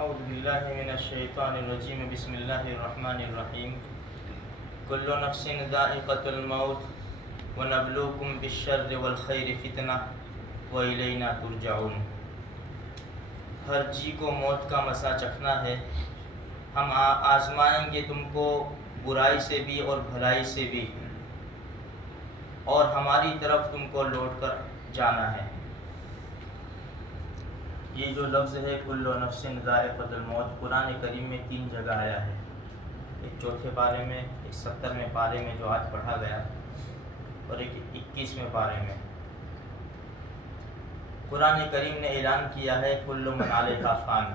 اعوذ باللہ من الشیطان الرجیم بسم اللہ الرحمن الرحیم کل نفس ذائقۃ الموت ونبلوکم بالشر والخیر فتنہ والینا ترجعون۔ ہر جی کو موت کا مزہ چکھنا ہے، ہم آزمائیں گے تم کو برائی سے بھی اور بھلائی سے بھی، اور ہماری طرف تم کو لوٹ کر جانا ہے۔ یہ جو لفظ ہے کل نفس ذائقۃ الموت، قرآن کریم میں 3 جگہ آیا ہے، ایک 4 پارے میں، ایک 70ویں پارے میں جو آج پڑھا گیا، اور ایک 21ویں پارے میں۔ قرآن کریم نے اعلان کیا ہے کل من علیہا فان،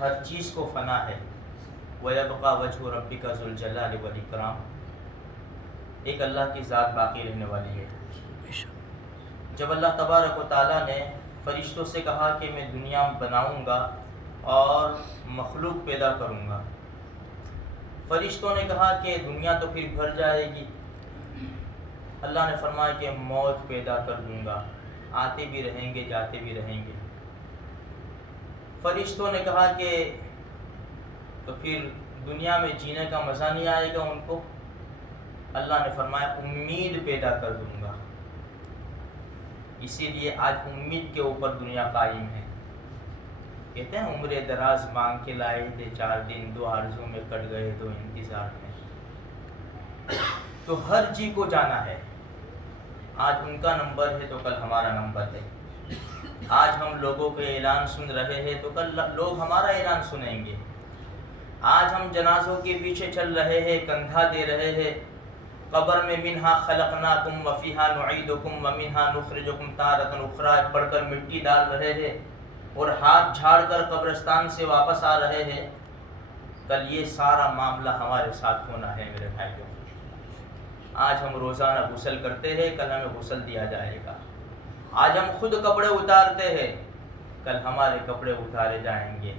ہر چیز کو فنا ہے، وَيَبْقَى وَجْهُ رَبِّكَ ذُو الْجَلَالِ وَالْإِكْرَامِ، ایک اللہ کی ذات باقی رہنے والی ہے۔ جب اللہ تبارک و تعالیٰ نے فرشتوں سے کہا کہ میں دنیا بناؤں گا اور مخلوق پیدا کروں گا، فرشتوں نے کہا کہ دنیا تو پھر بھر جائے گی، اللہ نے فرمایا کہ موت پیدا کر دوں گا، آتے بھی رہیں گے جاتے بھی رہیں گے۔ فرشتوں نے کہا کہ تو پھر دنیا میں جینے کا مزہ نہیں آئے گا ان کو، اللہ نے فرمایا امید پیدا کر دوں گا۔ اسی لیے آج امید کے اوپر دنیا قائم ہے۔ کہتے ہیں عمر دراز مانگ کے لائے تھے 4 دن، 2 آرزوں میں کٹ گئے 2 انتظار میں۔ تو ہر جی کو جانا ہے، آج ان کا نمبر ہے تو کل ہمارا نمبر ہے۔ آج ہم لوگوں کے اعلان سن رہے ہیں تو کل لوگ ہمارا اعلان سنیں گے۔ آج ہم جنازوں کے پیچھے چل رہے ہیں، کندھا دے رہے ہیں، قبر میں منہا خلقناکم وفیہا نعیدکم ومنہا نخرجکم تارۃ اخری پڑھ کر مٹی ڈال رہے ہیں اور ہاتھ جھاڑ کر قبرستان سے واپس آ رہے ہیں، کل یہ سارا معاملہ ہمارے ساتھ ہونا ہے میرے بھائیوں۔ آج ہم روزانہ غسل کرتے ہیں، کل ہمیں غسل دیا جائے گا۔ آج ہم خود کپڑے اتارتے ہیں، کل ہمارے کپڑے اتارے جائیں گے۔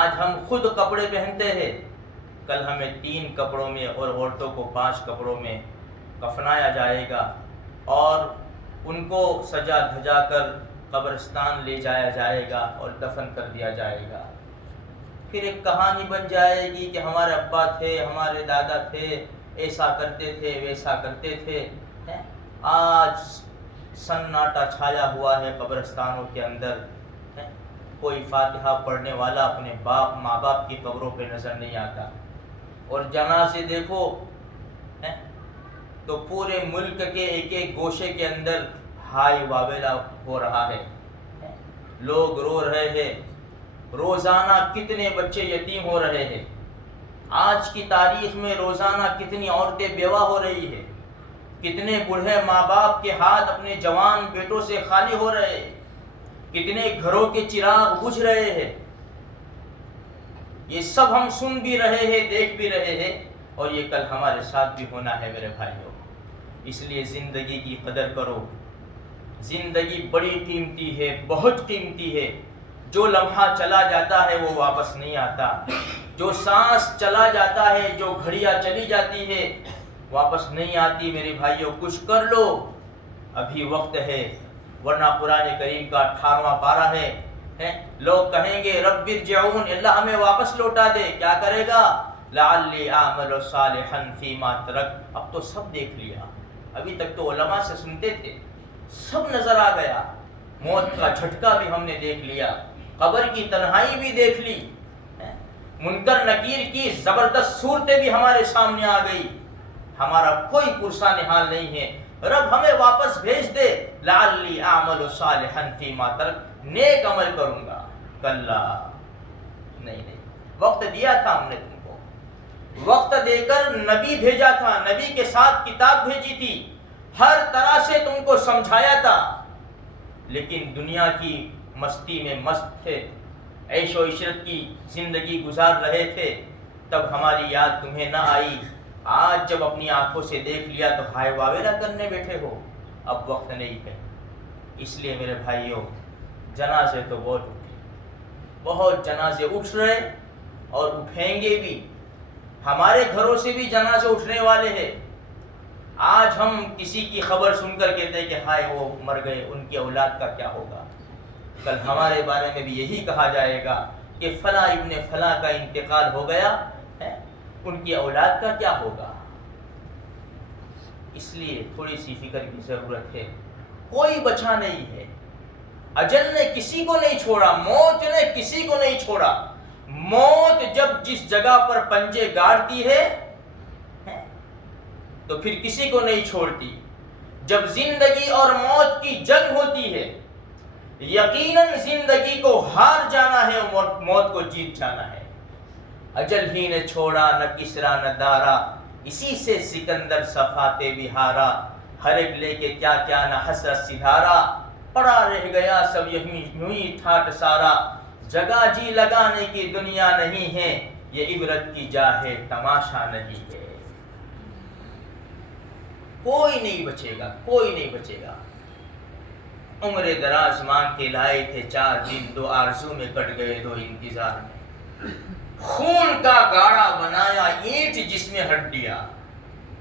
آج ہم خود کپڑے پہنتے ہیں، کل ہمیں 3 کپڑوں میں اور عورتوں کو 5 کپڑوں میں کفنایا جائے گا اور ان کو سجا دھجا کر قبرستان لے جایا جائے گا اور دفن کر دیا جائے گا۔ پھر ایک کہانی بن جائے گی کہ ہمارے ابا تھے، ہمارے دادا تھے، ایسا کرتے تھے ویسا کرتے تھے۔ آج سناٹا چھایا ہوا ہے قبرستانوں کے اندر، کوئی فاتحہ پڑھنے والا اپنے ماں باپ کی قبروں پہ نظر نہیں آتا، اور جنازے دیکھو تو پورے ملک کے ایک گوشے کے اندر ہائی واویلا ہو رہا ہے، لوگ رو رہے ہیں، روزانہ کتنے بچے یتیم ہو رہے ہیں، آج کی تاریخ میں روزانہ کتنی عورتیں بیوہ ہو رہی ہیں، کتنے بوڑھے ماں باپ کے ہاتھ اپنے جوان بیٹوں سے خالی ہو رہے ہیں، کتنے گھروں کے چراغ بجھ رہے ہیں۔ یہ سب ہم سن بھی رہے ہیں، دیکھ بھی رہے ہیں، اور یہ کل ہمارے ساتھ بھی ہونا ہے میرے بھائیوں۔ اس لیے زندگی کی قدر کرو، زندگی بڑی قیمتی ہے، بہت قیمتی ہے۔ جو لمحہ چلا جاتا ہے وہ واپس نہیں آتا، جو سانس چلا جاتا ہے، جو گھڑیاں چلی جاتی ہے واپس نہیں آتی میرے بھائیوں۔ کچھ کر لو، ابھی وقت ہے، ورنہ قرآن کریم کا 18واں پارہ ہے، لوگ کہیں گے رب ارجعون، اللہ ہمیں واپس لوٹا دے، کیا کرے گا؟ لعلی اعمل صالحا فیما ترک، اب تو سب دیکھ لیا، ابھی تک تو علماء سے سنتے تھے، سب نظر آ گیا، موت کا جھٹکا بھی ہم نے دیکھ لیا، قبر کی تنہائی بھی دیکھ لی، منکر نکیر کی زبردست صورتیں بھی ہمارے سامنے آ گئی، ہمارا کوئی پرسا نحال نہیں ہے۔ رب ہمیں واپس بھیج دے، لعلی اعمل صالحا فیما ترک، نیک عمل کروں گا۔ کلا، نہیں، وقت دیا تھا ہم نے تم کو، وقت دے کر نبی بھیجا تھا، نبی کے ساتھ کتاب بھیجی تھی، ہر طرح سے تم کو سمجھایا تھا، لیکن دنیا کی مستی میں مست تھے، عیش و عشرت کی زندگی گزار رہے تھے، تب ہماری یاد تمہیں نہ آئی۔ آج جب اپنی آنکھوں سے دیکھ لیا تو ہائے واویلا کرنے بیٹھے ہو، اب وقت نہیں ہے۔ اس لیے میرے بھائیوں، جنازے تو بہت اٹھے، بہت جنازے اٹھ رہے اور اٹھیں گے بھی، ہمارے گھروں سے بھی جنازے اٹھنے والے ہیں۔ آج ہم کسی کی خبر سن کر کہتے ہیں کہ ہائے وہ مر گئے، ان کی اولاد کا کیا ہوگا، کل ہمارے بارے میں بھی یہی کہا جائے گا کہ فلاں ابن فلاں کا انتقال ہو گیا ہے، ان کی اولاد کا کیا ہوگا؟ اس لیے تھوڑی سی فکر کی ضرورت ہے. کوئی بچا نہیں ہے. اجل نے کسی کو نہیں چھوڑا، موت نے کسی کو نہیں چھوڑا. موت جب جس جگہ پر پنجے گاڑتی ہے تو پھر کسی کو نہیں چھوڑتی. جب زندگی اور موت کی جنگ ہوتی ہے یقیناً زندگی کو ہار جانا ہے، موت کو جیت جانا ہے. اجل ہی نے چھوڑا نہ کسرا نہ دارا، اسی سے سکندر صفاتے بہارا. ہر ایک لے کے کیا کیا نہ حسرت سدھارا، پڑا رہ گیا سب یہی ٹھاٹ سارا. جگہ جی لگانے کی دنیا نہیں ہے، یہ عبرت کی جا ہے تماشا نہیں ہے. کوئی نہیں بچے گا، کوئی نہیں بچے گا. عمر دراز مانگ کے لائے تھے 4 دن، 2 آرزو میں کٹ گئے 2 انتظار میں. خون کا گاڑا بنایا اینٹ جس میں ہڈیاں.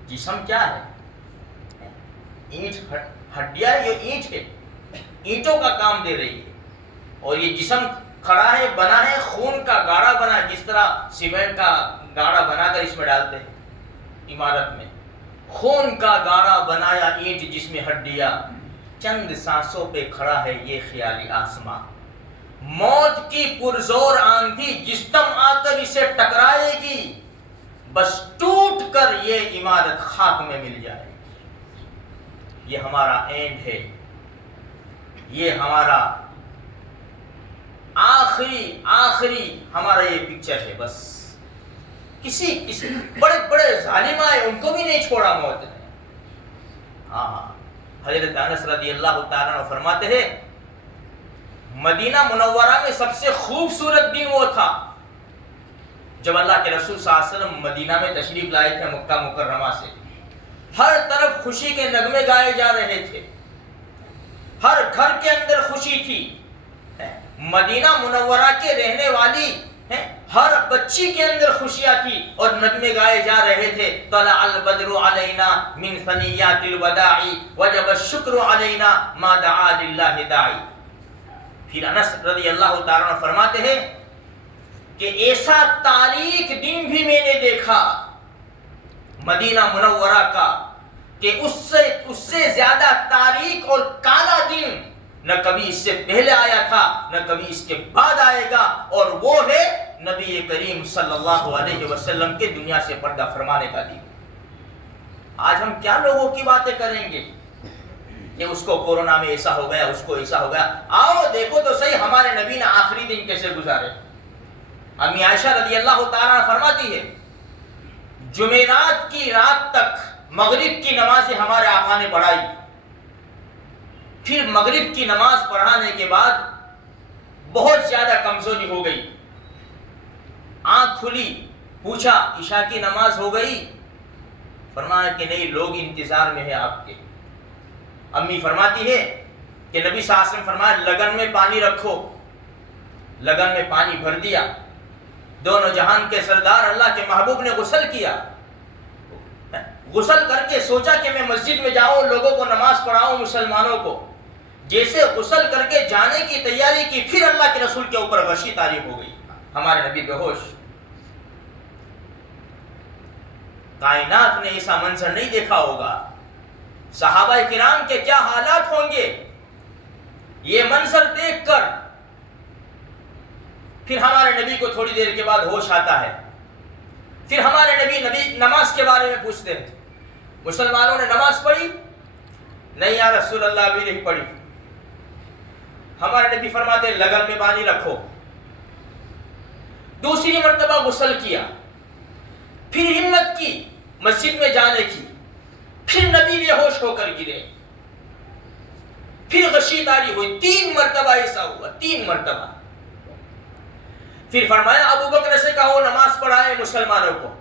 جسم کیا ہے؟ اینٹ ہڈیاں، یہ اینٹ ہے، اینٹوں کا کام دے رہی ہے. اور یہ جسم کھڑا ہے، بنا ہے، خون کا گاڑا بنا، جس طرح سیمنٹ کا گاڑا بنا کر اس میں ڈالتے ہیں عمارت میں. خون کا گاڑا بنایا اینٹ جس میں ہڈیاں، چند سانسوں پہ کھڑا ہے یہ خیالی آسماں. موت کی پرزور آندھی جس دم آ کر اسے ٹکرائے گی، بس ٹوٹ کر یہ عمارت خاک میں مل جائے گی. یہ ہمارا اینڈ ہے، یہ ہمارا آخری ہمارا یہ پکچر ہے. بس کسی بڑے ظالم آئے ان کو بھی نہیں چھوڑا موت نے. ہاں، حضرت انس رضی اللہ تعالیٰ عنہ فرماتے ہیں مدینہ منورہ میں سب سے خوبصورت دن وہ تھا جب اللہ کے رسول صلی اللہ علیہ وسلم مدینہ میں تشریف لائے تھے مکہ مکرمہ سے. ہر طرف خوشی کے نغمے گائے جا رہے تھے، ہر گھر کے اندر خوشی تھی. مدینہ منورہ کے رہنے والی ہر بچی کے اندر خوشیاں تھی اور نغمے گائے جا رہے تھے. طلع البدر علینا من ثنیات الوداع وجب الشکر علینا ما دعا للہ داعی. پھر انس رضی اللہ تعالیٰ عنہ فرماتے ہیں کہ ایسا تاریک دن بھی میں نے دیکھا مدینہ منورہ کا کہ اس سے زیادہ تاریک اور کالا دن نہ کبھی اس سے پہلے آیا تھا نہ کبھی اس کے بعد آئے گا، اور وہ ہے نبی کریم صلی اللہ علیہ وسلم کے دنیا سے پردہ فرمانے کا دن. آج ہم کیا لوگوں کی باتیں کریں گے کہ اس کو کورونا میں ایسا ہو گیا، اس کو ایسا ہو گیا. آؤ دیکھو تو صحیح ہمارے نبی نے آخری دن کیسے گزارے. امی عائشہ رضی اللہ تعالیٰ فرماتی ہے جمعرات کی رات تک مغرب کی نماز ہمارے آقا نے پڑھائی. پھر مغرب کی نماز پڑھانے کے بعد بہت زیادہ کمزوری ہو گئی. آنکھ کھلی، پوچھا عشاء کی نماز ہو گئی؟ فرمایا کہ نہیں، لوگ انتظار میں ہیں آپ کے. امی فرماتی ہے کہ نبی صلی اللہ علیہ وسلم فرمایا لگن میں پانی رکھو. لگن میں پانی بھر دیا. دونوں جہان کے سردار اللہ کے محبوب نے غسل کیا. غسل کر کے سوچا کہ میں مسجد میں جاؤں، لوگوں کو نماز پڑھاؤں، مسلمانوں کو. جیسے غسل کر کے جانے کی تیاری کی، پھر اللہ کے رسول کے اوپر غشی طاری ہو گئی. ہمارے نبی بے ہوش. کائنات نے ایسا منظر نہیں دیکھا ہوگا. صحابہ کرام کے کیا حالات ہوں گے یہ منظر دیکھ کر. پھر ہمارے نبی کو تھوڑی دیر کے بعد ہوش آتا ہے. پھر ہمارے نبی نماز کے بارے میں پوچھتے ہیں مسلمانوں نے نماز پڑھی؟ نہیں یا رسول اللہ ابھی نہیں پڑھی. ہمارے نبی فرماتے ہیں لگن میں پانی رکھو. دوسری مرتبہ غسل کیا، پھر ہمت کی مسجد میں جانے کی، پھر نبی بے ہوش ہو کر گرے، پھر غشی طاری ہوئی. 3 مرتبہ ایسا ہوا، 3 مرتبہ. پھر فرمایا ابو بکر سے کہو نماز پڑھائے مسلمانوں کو.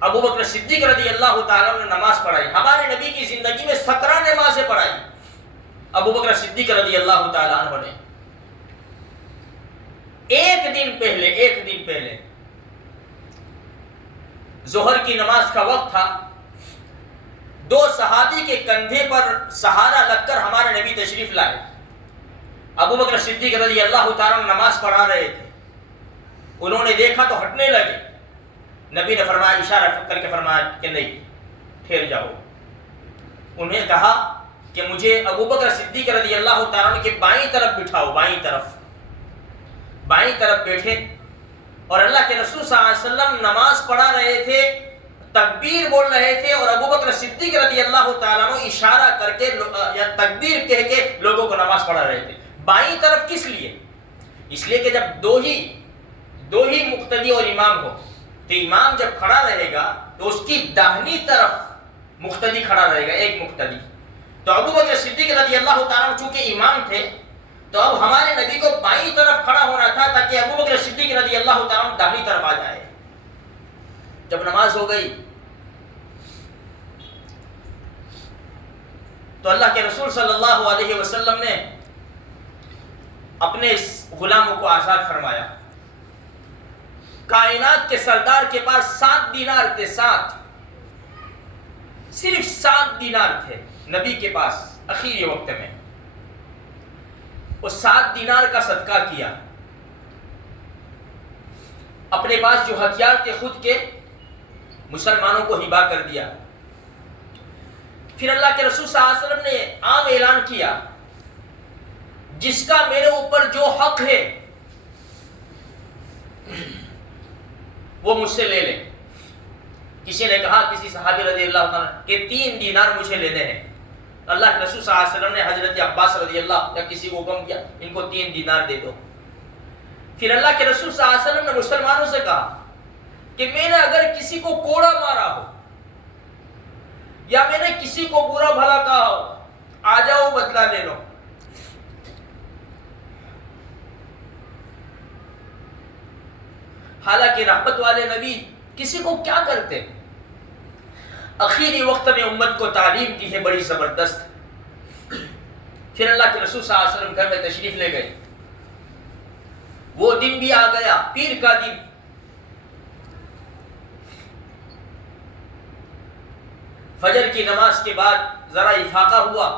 ابو بکر صدیق رضی اللہ تعالیٰ نے نماز پڑھائی. ہمارے نبی کی زندگی میں 17 نمازیں پڑھائی ابو بکر صدیق رضی اللہ تعالیٰ عنہ نے. ایک دن پہلے ظہر کی نماز کا وقت تھا. 2 صحابی کے کندھے پر سہارا لگ کر ہمارے نبی تشریف لائے. ابو بکر صدیق رضی اللہ تعالیٰ نماز پڑھا رہے تھے، انہوں نے دیکھا تو ہٹنے لگے، نبی نے فرمایا، اشارہ کر کے فرمایا کہ نہیں، ٹھہر جاؤ۔ انہوں نے کہا کہ مجھے ابو بکر صدیق رضی اللہ تعالیٰ کے بائیں طرف بٹھاؤ، بائیں طرف بیٹھے، اور اللہ کے رسول صلی اللہ علیہ وسلم نماز پڑھا رہے تھے، تکبیر بول رہے تھے، اور ابو بکر صدیق رضی اللہ تعالیٰ عنہ اشارہ کر کے یا تکبیر کہہ کے لوگوں کو نماز پڑھا رہے تھے۔ بائیں طرف کس لیے؟ اس لیے کہ جب دو ہی مقتدی اور امام ہو تو امام جب کھڑا رہے گا تو اس کی داہنی طرف مقتدی کھڑا رہے گا، ایک مقتدی۔ تو ابو بکر صدیق رضی اللہ تعالیٰ عنہ چونکہ امام تھے تو اب ہمارے نبی کو بائیں طرف کھڑا ہونا تھا تاکہ ابو بکر صدیق رضی اللہ تعالیٰ عنہ داہنی طرف آ جائے۔ جب نماز ہو گئی تو اللہ کے رسول صلی اللہ علیہ وسلم نے اپنے غلاموں کو آزاد فرمایا۔ کائنات کے سردار کے پاس 7 دینار تھے، صرف 7 دینار تھے نبی کے پاس اخیری وقت میں۔ وہ 7 دینار کا صدقہ کیا، اپنے پاس جو ہتھیار تھے خود کے مسلمانوں کو ہبا کر دیا۔ پھر اللہ کے رسول صلی اللہ علیہ وسلم نے عام اعلان کیا، جس کا میرے اوپر جو حق ہے وہ مجھ سے لے لے۔ کسی نے کہا، کسی صحابی رضی اللہ عنہ کہ 3 دینار مجھے لینے ہیں۔ اللہ کے رسول صلی اللہ علیہ وسلم نے حضرت عباس رضی اللہ یا کسی کو حکم کیا، ان کو 3 دینار دے دو۔ پھر اللہ کے رسول صلی اللہ علیہ وسلم نے مسلمانوں سے کہا کہ میں نے اگر کسی کو کوڑا مارا ہو یا میں نے کسی کو برا بھلا کہا ہو، آ جاؤ بدلہ لے لو۔ حالانکہ رحمت والے نبی کسی کو کیا کرتے، اخیری وقت میں امت کو تعلیم دی ہے بڑی زبردست۔ پھر اللہ کے رسول صلی اللہ علیہ وسلم گھر میں تشریف لے گئے، وہ دن بھی آ گیا، پیر کا دن۔ فجر کی نماز کے بعد ذرا افاقہ ہوا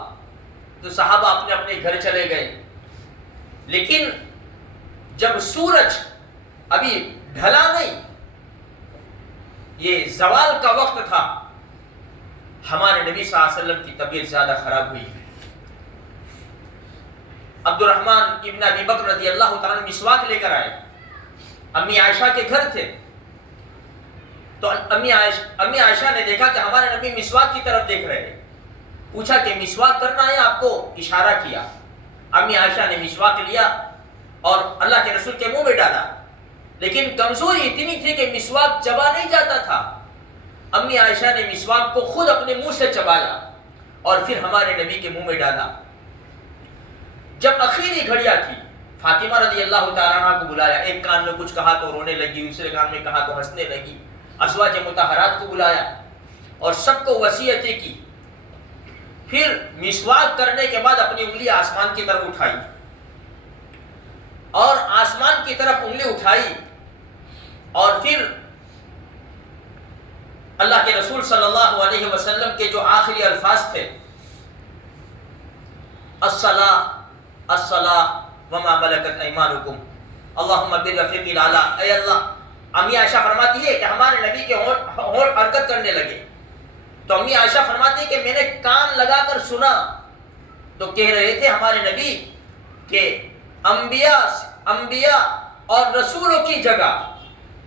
تو صحابہ اپنے اپنے گھر چلے گئے، لیکن جب سورج ابھی ڈھلا نہیں، یہ زوال کا وقت تھا، ہمارے نبی صلی اللہ علیہ وسلم کی طبیعت زیادہ خراب ہوئی۔ عبد الرحمن ابن ابی بکر رضی اللہ تعالیٰ عنہ مسواک لے کر آئے، امی عائشہ کے گھر تھے، تو امی عائشہ نے دیکھا کہ ہمارے نبی مسواک کی طرف دیکھ رہے ہیں، پوچھا کہ مسواک کرنا ہے آپ کو؟ اشارہ کیا، امی عائشہ نے مسواک لیا اور اللہ کے رسول کے منہ میں ڈالا، لیکن کمزوری اتنی تھی کہ مسواک چبا نہیں جاتا تھا۔ امی عائشہ نے مسواک کو خود اپنے منہ سے چبایا اور پھر ہمارے نبی کے منہ میں ڈالا۔ جب اخیری گھڑیاں تھی، فاطمہ رضی اللہ تعالیٰ عنہ کو بلایا، ایک کان میں کچھ کہا تو رونے لگی، دوسرے کان میں کہا تو ہنسنے لگی۔ ازواج مطہرات کو بلایا اور سب کو وصیتیں کی۔ پھر مسواک کرنے کے بعد اپنی انگلی آسمان کی طرف اٹھائی اور آسمان کی طرف انگلی اٹھائی، اور پھر اللہ کے رسول صلی اللہ علیہ وسلم کے جو آخری الفاظ تھے، الصلاۃ الصلاۃ وما ملکت ایمانکم اللہم بالرفیق الاعلیٰ۔ اے اللہ، امی عائشہ فرماتی ہے کہ ہمارے نبی کے ہونٹ حرکت کرنے لگے، تو امی عائشہ فرماتی ہے کہ میں نے کان لگا کر سنا تو کہہ رہے تھے ہمارے نبی کہ انبیاء اور رسولوں کی جگہ،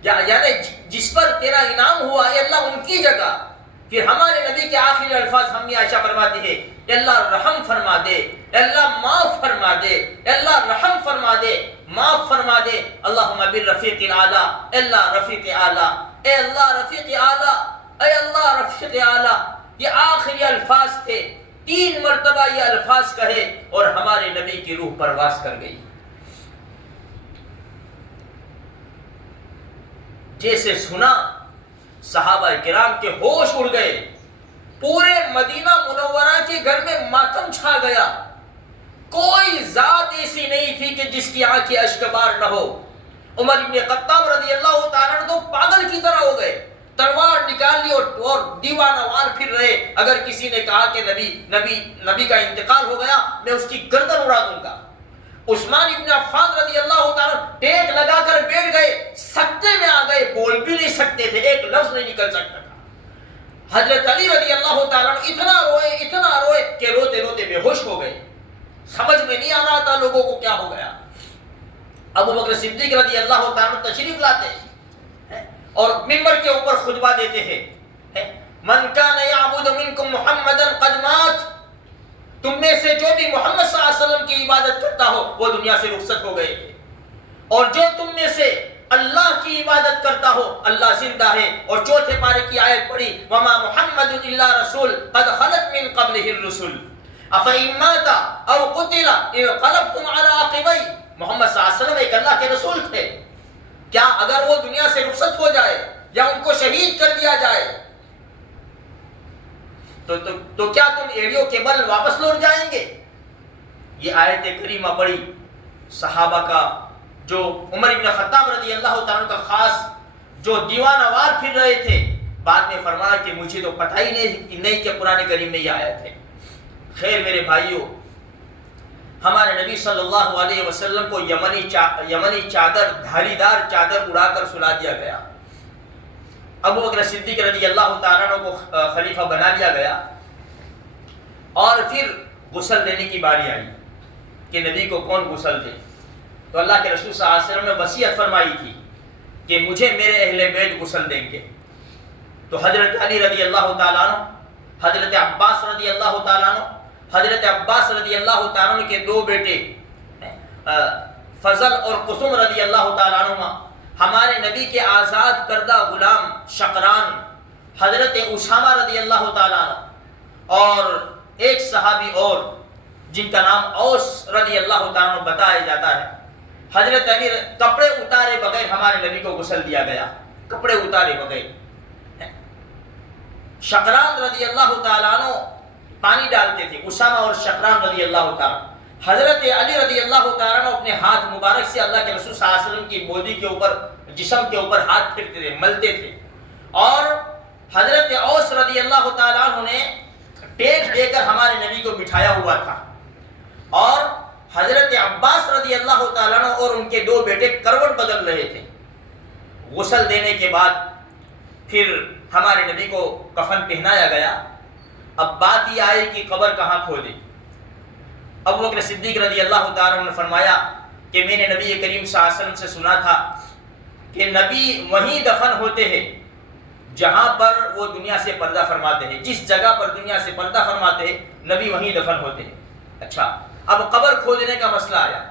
یعنی جس پر تیرا انعام ہوا اے اللہ ان کی جگہ۔ پھر ہمارے نبی کے آخری الفاظ امی عائشہ فرماتی ہے، اے اللہ رحم فرما دے، اے اللہ معاف فرما دے، اے اللہ رحم فرما دے، معاف فرما دے، اللہم بالرفیق الاعلیٰ، اے اللہ رفیق اعلیٰ، اے اللہ رفیق اعلیٰ، اے اللہ رفیق اعلیٰ۔ یہ آخری الفاظ تھے، 3 مرتبہ یہ الفاظ کہے اور ہمارے نبی کی روح پرواز کر گئی۔ جیسے سنا صحابہ کرام کے ہوش اڑ گئے، پورے مدینہ منورہ کے گھر میں ماتم چھا گیا، کوئی ذات ایسی نہیں تھی کہ جس کی آنکھیں اشک بار نہ ہو۔ عمر ابن خطاب رضی اللہ تعالیٰ عنہ تو پاگل کی طرح ہو گئے، تلوار نکال لی اور دیوانہ وار پھر رہے، اگر کسی نے کہا کہ نبی کا انتقال ہو گیا میں اس کی گردن اڑا دوں گا۔ عثمان ابن عفان رضی اللہ تعالیٰ ٹیک لگا کر بیٹھ گئے، سکتے میں آ گئے، بول بھی نہیں سکتے تھے، ایک لفظ نہیں نکل سکتا تھا۔ حضرت علی رضی اللہ تعالیٰ اتنا روئے کہ روتے روتے بے ہوش ہو گئے، سمجھ میں نہیں آ رہا تھا لوگوں کو کیا ہو گیا۔ ابو بکر صدیق رضی اللہ تعالیٰ تشریف لاتے ہیں اور منبر کے اوپر خطبہ دیتے ہیں، من کان یعبد منکم محمدا قد مات، تم میں سے جو بھی محمد صلی اللہ علیہ وسلم کی عبادت کرتا ہو وہ دنیا سے رخصت ہو گئے، اور جو تم میں سے اللہ کی عبادت کرتا ہو اللہ زندہ ہے۔ اور چوتھے پارے کی آیت پڑھی، وما محمد الا رسول قد خلت من قبلہ الرسل افإن مات او قتل انقلبتم على عقبیہ، محمد صلی اللہ علیہ وسلم ایک اللہ کے رسول تھے، کیا اگر وہ دنیا سے رخصت ہو جائے یا ان کو شہید کر دیا جائے تو کیا تم ایڑیوں کے بل واپس لوٹ جائیں گے؟ یہ آیت کریمہ پڑھی، صحابہ کا جو عمر بن خطاب رضی اللہ تعالیٰ کا خاص جو دیوانہ وار پھر رہے تھے، بعد میں فرمایا کہ مجھے تو پتہ ہی نہیں کہ قرآن کریم میں یہ آیت ہے۔ خیر میرے بھائیوں، ہمارے نبی صلی اللہ علیہ وسلم کو یمنی چادر، دھاری دار چادر اڑا کر سلا دیا گیا۔ ابو بکر صدیق رضی اللہ تعالیٰ عنہ کو خلیفہ بنا لیا گیا، اور پھر غسل دینے کی باری آئی کہ نبی کو کون غسل دے، تو اللہ کے رسول صلی اللہ علیہ وسلم نے وصیت فرمائی تھی کہ مجھے میرے اہل بیت غسل دیں گے۔ تو حضرت علی رضی اللہ تعالیٰ عنہ، حضرت عباس رضی اللہ تعالیٰ عنہ، حضرت عباس رضی اللہ تعالیٰ عنہ کے دو بیٹے فضل اور قسم رضی اللہ تعالیٰ عنہ، ہمارے نبی کے آزاد کردہ غلام شقران حضرت اسامہ رضی اللہ تعالیٰ عنہ، اور ایک صحابی اور جن کا نام اوس رضی اللہ تعالیٰ عنہ بتایا جاتا ہے، حضرت علی کپڑے اتارے بغیر ہمارے نبی کو غسل دیا گیا، کپڑے اتارے بغیر۔ شقران رضی اللہ تعالیٰ عنہ پانی ڈالتے تھے، اسامہ اور شقران رضی اللہ تعالیٰ، حضرت علی رضی اللہ تعالیٰ عنہ اپنے ہاتھ مبارک سے اللہ کے رسول صلی اللہ علیہ وسلم کی بودی کے اوپر، جسم کے اوپر ہاتھ پھرتے تھے، ملتے تھے، اور حضرت اوس رضی اللہ تعالیٰ عنہ نے ٹیک دے کر ہمارے نبی کو بٹھایا ہوا تھا، اور حضرت عباس رضی اللہ تعالیٰ عنہ اور ان کے دو بیٹے کروٹ بدل رہے تھے۔ غسل دینے کے بعد پھر ہمارے نبی کو کفن پہنایا گیا۔ اب بات یہ آئی کہ قبر کہاں کھودے۔ ابو بکر صدیق رضی اللہ تعالیٰ عنہ نے فرمایا کہ میں نے نبی کریم صلی اللہ علیہ وسلم سے سنا تھا کہ نبی وہیں دفن ہوتے ہیں جہاں پر وہ دنیا سے پردہ فرماتے ہیں، جس جگہ پر دنیا سے پردہ فرماتے ہیں نبی وہیں دفن ہوتے ہیں۔ اچھا، اب قبر کھودنے کا مسئلہ آیا،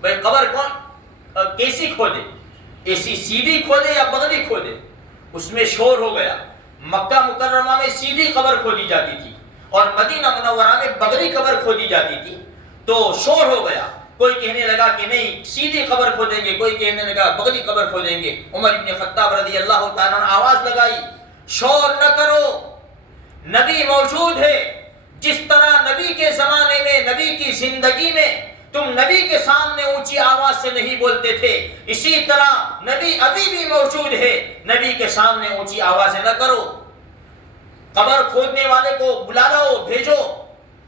بھائی قبر کون کیسی کھودے، ایسی سیدھی کھودے یا بغلی کھودے؟ اس میں شور ہو گیا۔ مکہ مکرمہ میں سیدھی قبر کھودی جاتی تھی اور مدینہ منورہ میں بغلی قبر کھودی جاتی تھی، تو شور ہو گیا، کوئی کہنے لگا کہ نہیں سیدھی قبر کھودیں گے، کوئی کہنے لگا بغلی قبر کھودیں گے۔ عمر بن خطاب رضی اللہ تعالیٰ نے آواز لگائی، شور نہ کرو، نبی موجود ہے۔ جس طرح نبی کے زمانے میں، نبی کی زندگی میں تم نبی کے سامنے اونچی آواز سے نہیں بولتے تھے، اسی طرح نبی ابھی بھی موجود ہے، نبی کے سامنے اونچی آوازیں نہ کرو۔ قبر کھودنے والے کو بلا لاؤ، بھیجو،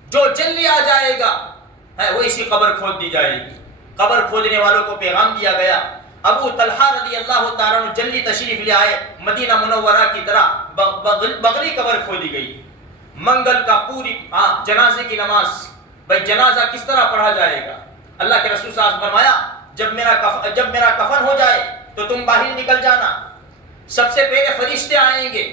جو جلدی آ جائے گا وہ اسی قبر کھود دی جائے گی۔ قبر کھودنے والوں کو پیغام دیا گیا۔ ابو طلحہ رضی اللہ تعالیٰ عنہ جلدی تشریف لے آئے، مدینہ منورہ کی طرح بغلی قبر کھودی گئی۔ منگل کا پوری جنازے کی نماز، بھائی جنازہ کس طرح پڑھا جائے گا؟ اللہ کے رسول صلی اللہ علیہ وسلم فرمایا جب میرا کفن ہو جائے تو تم باہر نکل جانا، سب سے پہلے فرشتے آئیں گے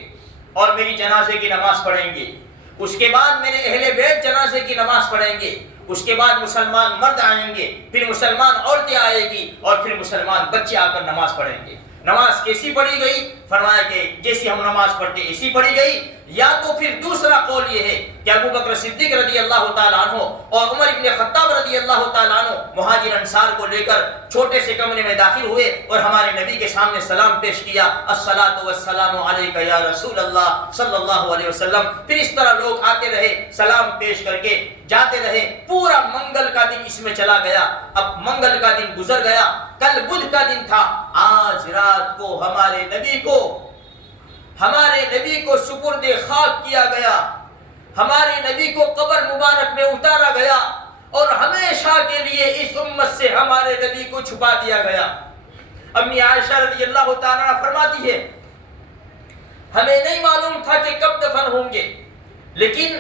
اور میری جنازے کی نماز پڑھیں گے، اس کے بعد میرے اہل بیت جنازے کی نماز پڑھیں گے، اس کے بعد مسلمان مرد آئیں گے، پھر مسلمان عورتیں آئے گی، اور پھر مسلمان بچے آ کر نماز پڑھیں گے۔ نماز کیسی پڑھی گئی؟ فرمایا کہ جیسی ہم نماز پڑھتے ایسی پڑھی گئی، یا تو پھر دوسرا قول یہ ہے کہ ابو بکر صدیق رضی اللہ تعالیٰ عنہ اور عمر ابن خطاب رضی اللہ تعالیٰ عنہ مہاجر انصار کو لے کر چھوٹے سے کمرے میں داخل ہوئے اور ہمارے نبی کے سامنے سلام پیش کیا، الصلاۃ والسلام علیک یا رسول اللہ صلی اللہ علیہ وسلم۔ پھر اس طرح لوگ آتے رہے، سلام پیش کر کے جاتے رہے، پورا منگل کا دن اس میں چلا گیا۔ اب منگل کا دن گزر گیا، کل بدھ کا دن تھا، آج رات کو ہمارے نبی کو سپرد خاک کیا گیا، ہمارے نبی کو قبر مبارک میں اتارا گیا، اور ہمیشہ کے لیے اس امت سے ہمارے نبی کو چھپا دیا گیا۔ امی عائشہ رضی اللہ تعالیٰ عنہ فرماتی ہے ہمیں نہیں معلوم تھا کہ کب دفن ہوں گے، لیکن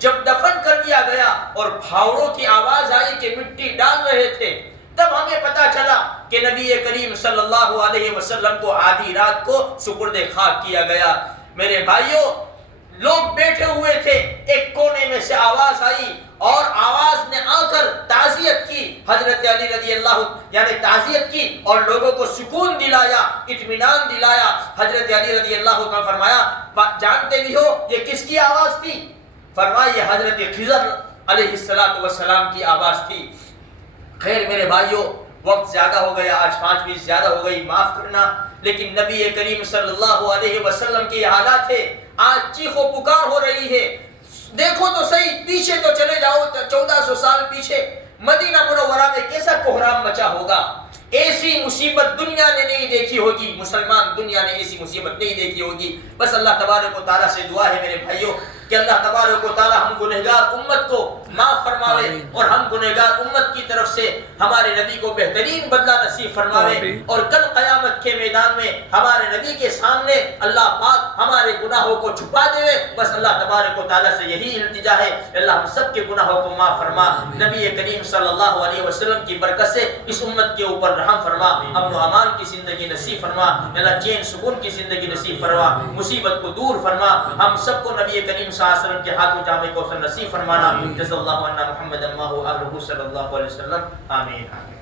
جب دفن کر دیا گیا اور پھاوڑوں کی آواز آئی کہ مٹی ڈال رہے تھے، تب ہمیں پتا چلا کہ نبی کریم صلی اللہ علیہ وسلم کو آدھی رات کو سپرد خاک کیا گیا۔ میرے بھائیوں، لوگ بیٹھے ہوئے تھے، ایک کونے میں سے آواز آئی اور آواز نے آ کر تعزیت کی، حضرت علی رضی اللہ یعنی تعزیت کی اور لوگوں کو سکون دلایا، اطمینان دلایا۔ حضرت علی رضی اللہ عنہ فرمایا جانتے بھی ہو یہ کس کی آواز تھی؟ فرمایا یہ حضرت خضر علیہ السلام کی آواز تھی۔ خیر میرے بھائیوں، وقت زیادہ ہو گیا، آج 5 منٹ زیادہ ہو گئی، معاف کرنا، لیکن نبی کریم صلی اللہ علیہ وسلم کی حالات ہے، آج چیخ و پکار ہو رہی ہے۔ دیکھو تو صحیح، پیچھے تو چلے جاؤ 1400 سال پیچھے، مدینہ منورہ میں کیسا کوہرام مچا ہوگا۔ ایسی مصیبت دنیا نے نہیں دیکھی ہوگی، مسلمان دنیا نے ایسی مصیبت نہیں دیکھی ہوگی۔ بس اللہ تبارک و تعالیٰ سے دعا ہے میرے بھائیوں کہ اللہ تبارک و تعالیٰ ہم گنہگار امت کو معاف فرماوے اور ہم گنہگار امت کی طرف سے ہمارے نبی کو بہترین بدلہ نصیب فرماوے، اور کل قیامت کے میدان میں ہمارے نبی کے سامنے اللہ پاک ہمارے گناہوں کو چھپا دے۔ بس اللہ تبارک و تعالیٰ سے یہی التجا ہے، اللہ ہم سب کے گناہوں کو معاف فرما، نبی کریم صلی اللہ علیہ وسلم کی برکت سے اس امت کے اوپر رحم فرما، امن و امان کی زندگی نصیب فرما، اللہ چین سکون کی زندگی نصیب فرما، مصیبت کو دور فرما، ہم سب کو نبی کریم صلی اللہ علیہ وسلم کے ہاتھوں جامع کوثر نصیب فرمانا۔ جزا اللہ عنا محمد ما هو اهله صلی اللہ علیہ وسلم، آمین آمین۔